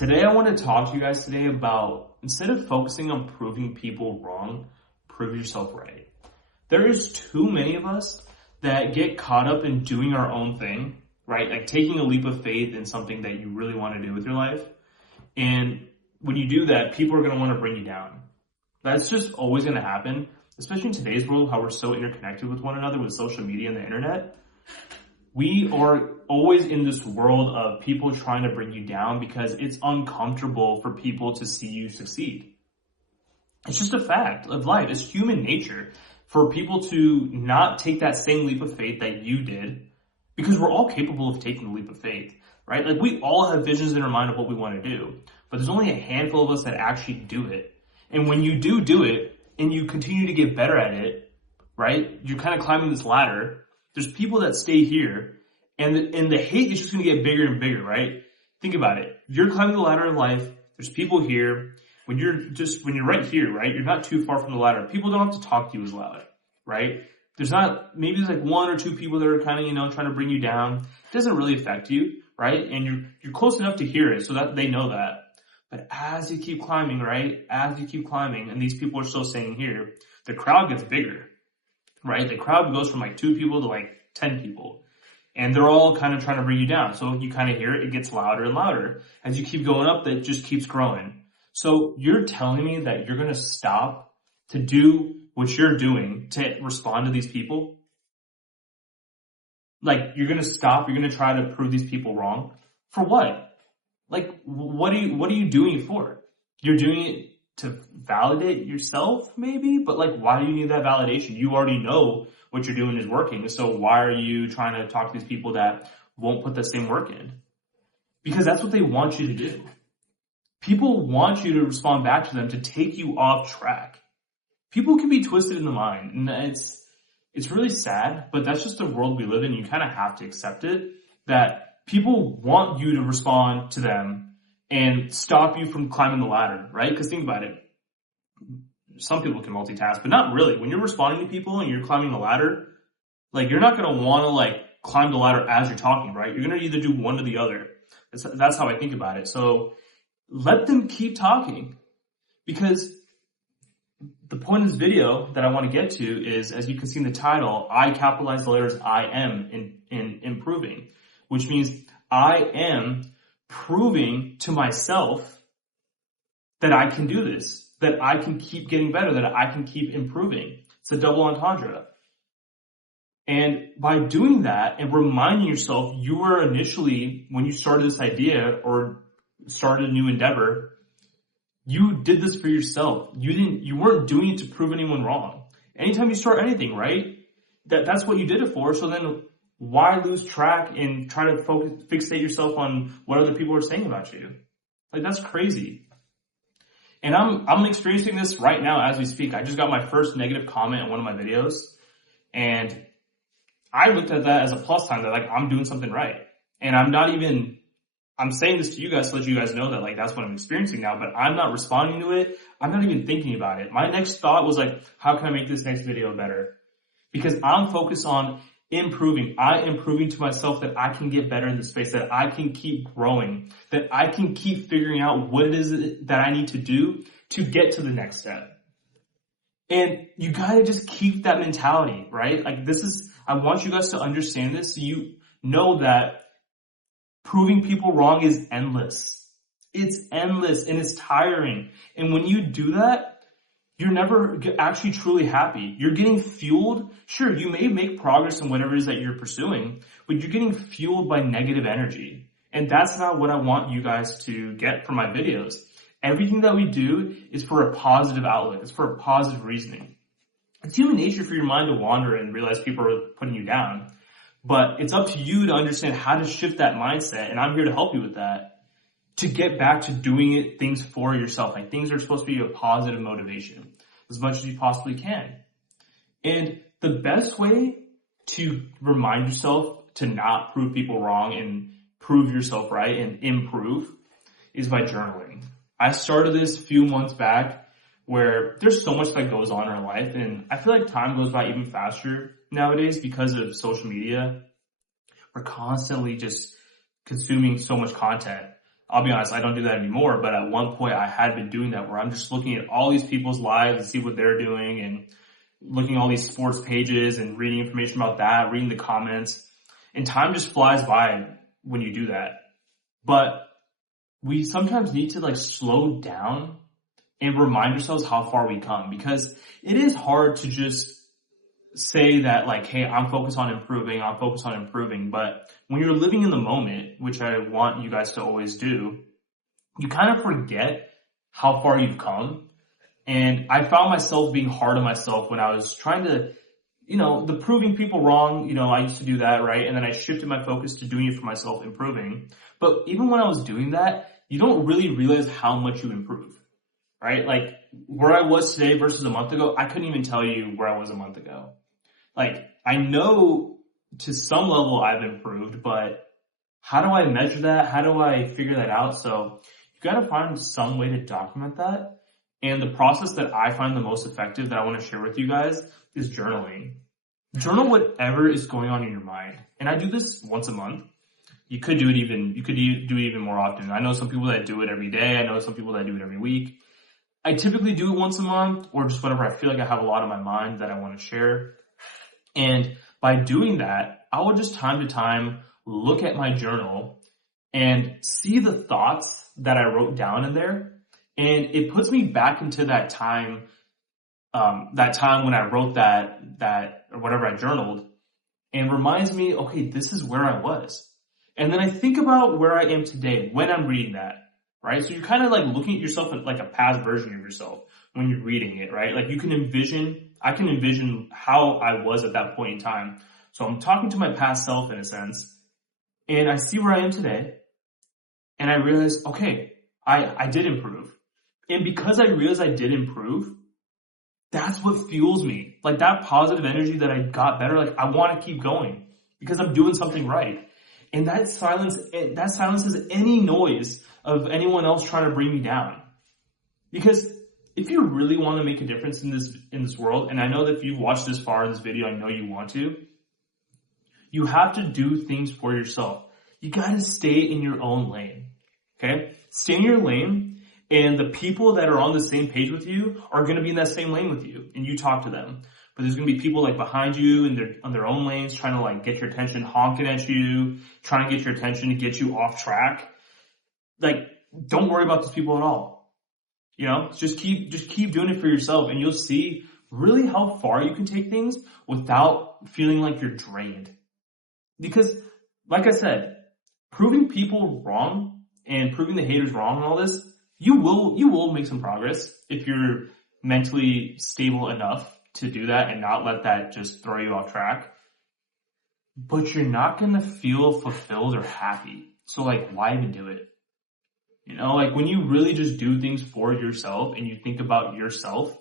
Today, I want to talk to you guys today about instead of focusing on proving people wrong, prove yourself right. There is too many of us that get caught up in doing our own thing, right? Like taking a leap of faith in something that you really want to do with your life. And when you do that, people are going to want to bring you down. That's just always going to happen, especially in today's world, how we're so interconnected with one another with social media and the internet. We are always in this world of people trying to bring you down because it's uncomfortable for people to see you succeed. It's just a fact of life. It's human nature for people to not take that same leap of faith that you did, because we're all capable of taking the leap of faith, right? Like we all have visions in our mind of what we want to do, but there's only a handful of us that actually do it. And when you do it and you continue to get better at it, right? You're kind of climbing this ladder. There's people that stay here, and the hate is just going to get bigger and bigger, right? Think about it. You're climbing the ladder of life. There's people here. When you're right here, right? You're not too far from the ladder. People don't have to talk to you as loud, right? Maybe there's like one or two people that are kind of, trying to bring you down. It doesn't really affect you, right? And you're close enough to hear it so that they know that. But as you keep climbing, right? As you keep climbing, and these people are still staying here, the crowd gets bigger. Right? The crowd goes from like 2 people to like 10 people. And they're all kind of trying to bring you down. So you kind of hear it, it gets louder and louder. As you keep going up, that just keeps growing. So you're telling me that you're going to stop to do what you're doing to respond to these people? Like you're going to stop, you're going to try to prove these people wrong? For what? Like what are you doing it for? You're doing it to validate yourself, maybe? But like, why do you need that validation? You already know what you're doing is working. So why are you trying to talk to these people that won't put the same work in? Because that's what they want you to do. People want you to respond back to them to take you off track. People can be twisted in the mind, and it's really sad, but that's just the world we live in. You kind of have to accept it, that people want you to respond to them and stop you from climbing the ladder, right? Because think about it. Some people can multitask, but not really. When you're responding to people and you're climbing the ladder, like you're not going to want to like climb the ladder as you're talking, right? You're going to either do one or the other. That's how I think about it. So let them keep talking, because the point of this video that I want to get to is, as you can see in the title, I capitalize the letters I am in improving, which means I am proving to myself that I can do this, that I can keep getting better, that I can keep improving. It's a double entendre. And by doing that and reminding yourself you were initially, when you started this idea or started a new endeavor, you did this for yourself. You weren't doing it to prove anyone wrong. Anytime you start anything, right? That's what you did it for. So then why lose track and try to fixate yourself on what other people are saying about you? Like, that's crazy. And I'm experiencing this right now as we speak. I just got my first negative comment on one of my videos, and I looked at that as a plus sign that like I'm doing something right. And I'm saying this to you guys to let you guys know that like that's what I'm experiencing now, but I'm not responding to it. I'm not even thinking about it. My next thought was like, how can I make this next video better? Because I'm focused on improving. I am proving to myself that I can get better in this space, that I can keep growing, that I can keep figuring out what it is that I need to do to get to the next step. And you gotta just keep that mentality, right? Like I want you guys to understand this so you know that proving people wrong is endless. It's endless and it's tiring. And when you do that, you're never actually truly happy. You're getting fueled. Sure, you may make progress in whatever it is that you're pursuing, but you're getting fueled by negative energy. And that's not what I want you guys to get from my videos. Everything that we do is for a positive outlook. It's for a positive reasoning. It's human nature for your mind to wander and realize people are putting you down. But it's up to you to understand how to shift that mindset. And I'm here to help you with that, to get back to doing things for yourself. Like things are supposed to be a positive motivation as much as you possibly can. And the best way to remind yourself to not prove people wrong and prove yourself right and improve is by journaling. I started this a few months back, where there's so much that goes on in our life, and I feel like time goes by even faster nowadays because of social media. We're constantly just consuming so much content. I'll be honest, I don't do that anymore, but at one point I had been doing that where I'm just looking at all these people's lives and see what they're doing and looking at all these sports pages and reading information about that, reading the comments, and time just flies by when you do that. But we sometimes need to like slow down and remind ourselves how far we come, because it is hard to just say that like, hey, I'm focused on improving. But when you're living in the moment, which I want you guys to always do, you kind of forget how far you've come. And I found myself being hard on myself when I was trying to, the proving people wrong, I used to do that, right? And then I shifted my focus to doing it for myself, improving. But even when I was doing that, you don't really realize how much you improve, right? Like where I was today versus a month ago, I couldn't even tell you where I was a month ago. Like I know to some level I've improved, but how do I measure that? How do I figure that out? So you got to find some way to document that. And the process that I find the most effective that I want to share with you guys is journaling. Journal whatever is going on in your mind. And I do this once a month. You could do it even more often. I know some people that do it every day. I know some people that do it every week. I typically do it once a month or just whenever I feel like I have a lot on my mind that I want to share. And by doing that, I will just time to time look at my journal and see the thoughts that I wrote down in there. And it puts me back into that time when I wrote that or whatever I journaled, and reminds me, okay, this is where I was. And then I think about where I am today when I'm reading that, right? So you're kind of like looking at yourself like a past version of yourself when you're reading it, right? Like I can envision how I was at that point in time. So I'm talking to my past self in a sense, and I see where I am today, and I realize, okay, I did improve. And because I realized I did improve, that's what fuels me. Like that positive energy that I got better, like I want to keep going because I'm doing something right. And that silences any noise of anyone else trying to bring me down. Because if you really want to make a difference in this world, and I know that if you've watched this far in this video, I know you want to, you have to do things for yourself. You got to stay in your own lane. Okay? Stay in your lane. And the people that are on the same page with you are going to be in that same lane with you, and you talk to them. But there's going to be people like behind you and on their own lanes trying to like get your attention, honking at you, trying to get your attention to get you off track. Like, don't worry about those people at all. Just keep doing it for yourself, and you'll see really how far you can take things without feeling like you're drained. Because, like I said, proving people wrong and proving the haters wrong and all this, you will make some progress if you're mentally stable enough to do that and not let that just throw you off track. But you're not going to feel fulfilled or happy. So like, why even do it? Like when you really just do things for yourself and you think about yourself,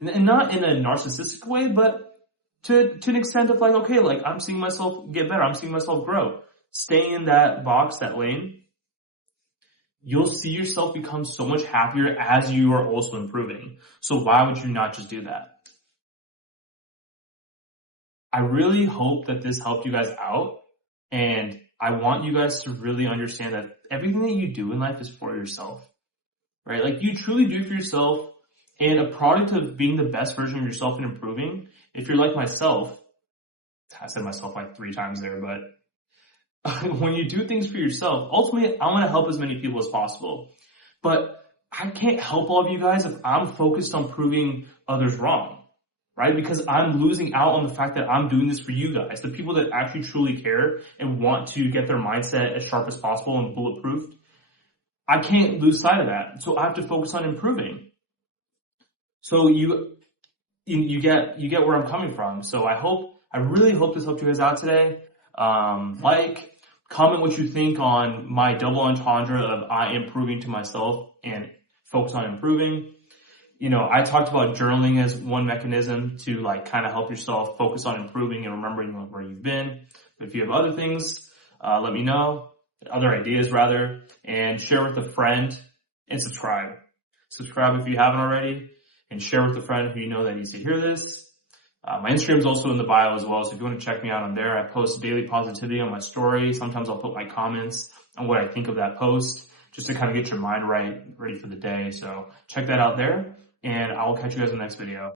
and not in a narcissistic way, but to an extent of like, okay, like I'm seeing myself get better. I'm seeing myself grow. Staying in that box, that lane, you'll see yourself become so much happier as you are also improving. So why would you not just do that? I really hope that this helped you guys out. And I want you guys to really understand that everything that you do in life is for yourself, right? Like you truly do it for yourself, and a product of being the best version of yourself and improving. If you're like myself, I said myself like 3 times there, but when you do things for yourself, ultimately, I want to help as many people as possible. But I can't help all of you guys if I'm focused on proving others wrong, right? Because I'm losing out on the fact that I'm doing this for you guys, the people that actually truly care and want to get their mindset as sharp as possible and bulletproof. I can't lose sight of that. So I have to focus on improving. So you get where I'm coming from. So I really hope this helped you guys out today. Comment what you think on my double entendre of I am proving to myself and focus on improving. I talked about journaling as one mechanism to like kind of help yourself focus on improving and remembering where you've been. But if you have other things, let me know, other ideas rather, and share with a friend and subscribe. Subscribe if you haven't already, and share with a friend who you know that needs to hear this. My Instagram is also in the bio as well, so if you want to check me out on there, I post daily positivity on my story. Sometimes I'll put my comments on what I think of that post. just to kind of get your mind right, ready for the day. So check that out there, and I will catch you guys in the next video.